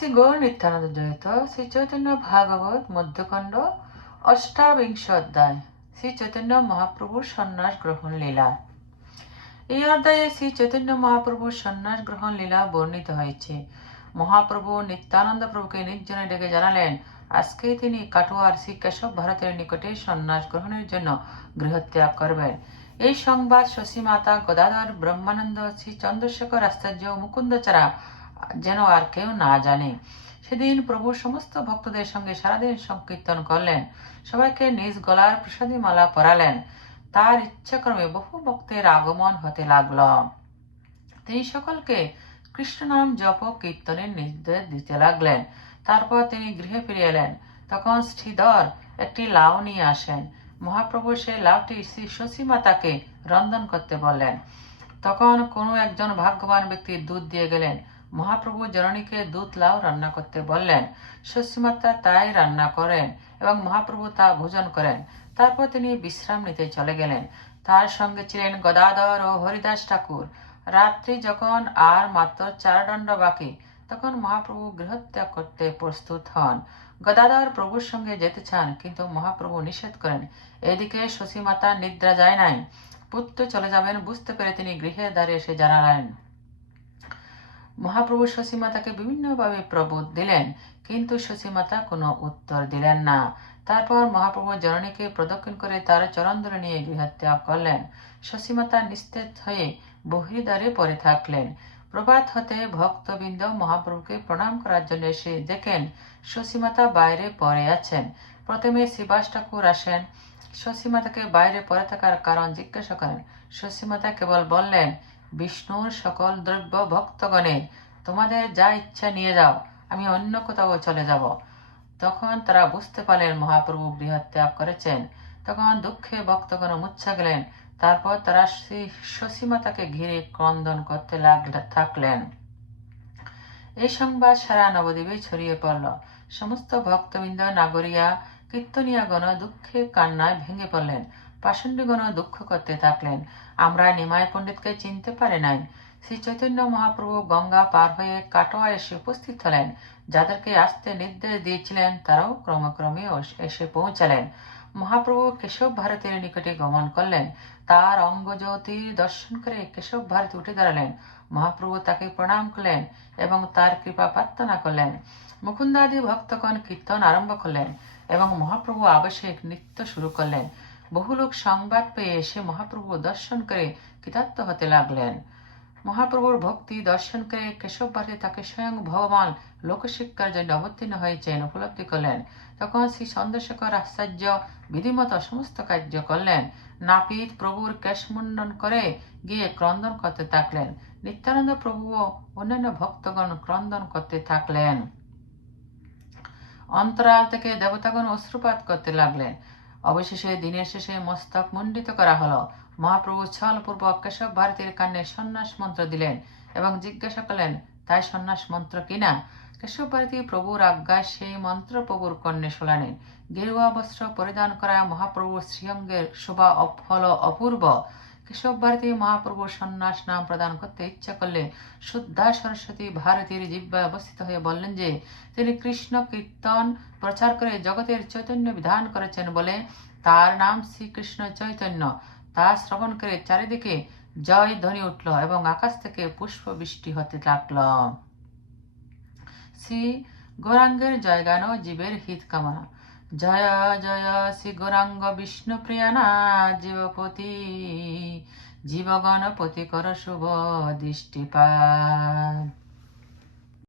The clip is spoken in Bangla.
শ্রী গৌর নিত্যানন্দ জয়িত শ্রী চৈতন্য ভাগবত মধ্যখণ্ড অষ্টাবিংশ অধ্যায় শ্রী চৈতন্য মহাপ্রভুর সন্ন্যাস গ্রহণ লীলা এই অধ্যায়ে শ্রী চৈতন্য মহাপ্রভুর সন্ন্যাস গ্রহণ লীলা বর্ণিত হয়েছে। মহাপ্রভু নিত্যানন্দ প্রভুকে নির্জনে ডেকে জানালেন আজকে তিনি কাটোয়ার শ্রী কেশব ভারতের নিকটে সন্ন্যাস গ্রহণের জন্য গৃহত্যাগ করবেন। এই সংবাদ শশী মাতা গদাধর ব্রহ্মানন্দ, শ্রী চন্দ্রশেখর আশ্চর্য মুকুন্দ ছাড়া যেন আর কেউ না জানে। সেদিন প্রভু সমস্ত ভক্তদের সঙ্গে সারাদিন সংকীর্তন করলেন। সবাইকে নিজ গলার প্রসাদী মালা পরালেন। তার ইচ্ছাক্রমে বহু ভক্তের আগমন হতে লাগল। তিনি সকলকে কৃষ্ণ নাম জপ কীর্তনের নির্দেশ দিতে লাগলেন। তারপর তিনি গৃহে ফিরে এলেন। তখন শ্রীধর একটি লাউ নিয়ে আসেন। মহাপ্রভু সেই লাউটি শ্রী শশী মাতাকে রন্ধন করতে বললেন। তখন কোনো একজন ভাগ্যবান ব্যক্তি দুধ দিয়ে গেলেন। মহাপ্রভু জননীকে দুধ লাউ রান্না করতে বললেন। শশীমাতা তাই রান্না করেন এবং মহাপ্রভু তা ভোজন করেন। তারপর তিনি বিশ্রাম নিতে চলে গেলেন। তার সঙ্গে ছিলেন গদাধর ও হরিদাস ঠাকুর। রাত্রি যখন আর মাত্র চার দণ্ড বাকি, তখন মহাপ্রভু গৃহত্যাগ করতে প্রস্তুত হন। গদাধর প্রভুর সঙ্গে যেতে চান, কিন্তু মহাপ্রভু নিষেধ করেন। এদিকে শশী মাতা নিদ্রা যায় নাই। পুত্র চলে যাবেন বুঝতে পেরে তিনি গৃহে দাঁড়িয়ে এসে জানালেন মহাপ্রভু শশীমাতাকে বিভিন্নভাবে প্রবোধ দিলেন, কিন্তু শশীমাতা কোনো উত্তর দিলেন না। তারপর মহাপ্রভু জননীকে প্রদক্ষিণ করে তার চরণ ধরে নিয়ে গৃহত্যাগ করলেন। শশীমাতা নিস্তেজ হয়ে বহির্দ্বারে পড়ে থাকলেন। প্রভাত হতে ভক্তবৃন্দ মহাপ্রভুকে প্রণাম করার জন্য এসে দেখেন শশীমাতা বাইরে পড়ে আছেন। প্রথমে শিবাস ঠাকুর আসেন। শশীমাতাকে বাইরে পড়ে থাকার কারণ জিজ্ঞাসা করেন। শশীমাতা কেবল বললেন বিষ্ণুর সকল দ্রব্য ভক্তগণের তোমাদের যা ইচ্ছা নিয়ে যাও, আমি অন্য কোথাও চলে যাব। তখন তারা বুঝতে পারলেন মহাপ্রভু গৃহত্যাগ করেছেন। তখন দুঃখে ভক্তগণ মুচ্ছা গেলেন। তারপর তারা শ্রী শশীমাতাকে ঘিরে ক্রন্দন করতে থাকলেন। এই সংবাদ সারা নবদ্বীপে ছড়িয়ে পড়ল। সমস্ত ভক্তবৃন্দ, নাগরিয়া, কীর্তনিয়াগণ দুঃখে কান্নায় ভেঙে পড়লেন। পাষণ্ডীগণ দুঃখ করতে থাকলেন। আমরা নিমাই পণ্ডিতকে চিনতে পারে নাই। শ্রী চৈতন্য মহাপ্রভু গঙ্গা পার হয়ে কাটোয়া এসে উপস্থিত হলেন। যাদেরকে আসতে নির্দেশ দিয়েছিলেন, তারাও ক্রমক্রমে এসে পৌঁছালেন। মহাপ্রভু কেশব ভারতের নিকটে গমন করলেন। তার অঙ্গজ্যোতি দর্শন করে কেশব ভারতে উঠে দাঁড়ালেন। মহাপ্রভু তাকে প্রণাম করলেন এবং তার কৃপা প্রার্থনা করলেন। মুকুন্দাদি ভক্তগণ কীর্তন আরম্ভ করলেন এবং মহাপ্রভু আবশ্যিক নৃত্য শুরু করলেন। বহু লোক সংবাদ পেয়ে এসে মহাপ্রভু দর্শন করে কৃতার্থ হতে লাগলেন। মহাপ্রভুর ভক্তি দর্শন করে কেশব ভারতে তাকে স্বয়ং ভগবান লোকশিক্ষার জন্য অবতীর্ণ হয়েছেন, উপলব্ধি করলেন। তখন শ্রী চন্দ্রশেখর আশ্চর্য বিধিমত সমস্ত কার্য করলেন। নাপিত প্রভুর কেশমুন্ডন করে গিয়ে ক্রন্দন করতে থাকলেন। নিত্যানন্দ প্রভু ও অন্যান্য ভক্তগণ ক্রন্দন করতে থাকলেন। অন্তরাল থেকে দেবতাগণ অশ্রুপাত করতে লাগলেন। অবশেষে দিনের শেষে মস্তক মণ্ডিত করা হলো। মহাপ্রভু ছলপূর্বক কেশব ভারতীর কান্নে সন্ন্যাস মন্ত্র দিলেন এবং জিজ্ঞাসা করলেন, তাই সন্ন্যাস মন্ত্র কিনা কেশব ভারতী প্রভুর আজ্ঞায় সেই মন্ত্র প্রভুর কন্যে শোলানেন গেরুয়া বস্ত্র পরিধান করা মহাপ্রভুর শ্রীঅঙ্গের শোভা হল অপূর্ব। কেশব ভারতী মহাপ্রভু সন্ন্যাস নাম প্রদান করতে ইচ্ছা করলে শুদ্ধা সরস্বতী ভারতীর জিব্বায় অবস্থিত হয়ে বললেন যে, তিনি কৃষ্ণ কীর্তন প্রচার করে জগতের চৈতন্য বিধান করেছেন বলে তার নাম শ্রীকৃষ্ণ চৈতন্য। তা শ্রবণ করে চারিদিকে জয় ধ্বনি উঠল এবং আকাশ থেকে পুষ্প বৃষ্টি হতে লাগল। শ্রী গৌরাঙ্গের জয়গান জীবের হিত কামনা জয় জয় শ্রী গৌরাঙ্গ বিষ্ণু প্রিয়ানা জীবপতি। জীবগণপতি কর শুভ দৃষ্টিপাত।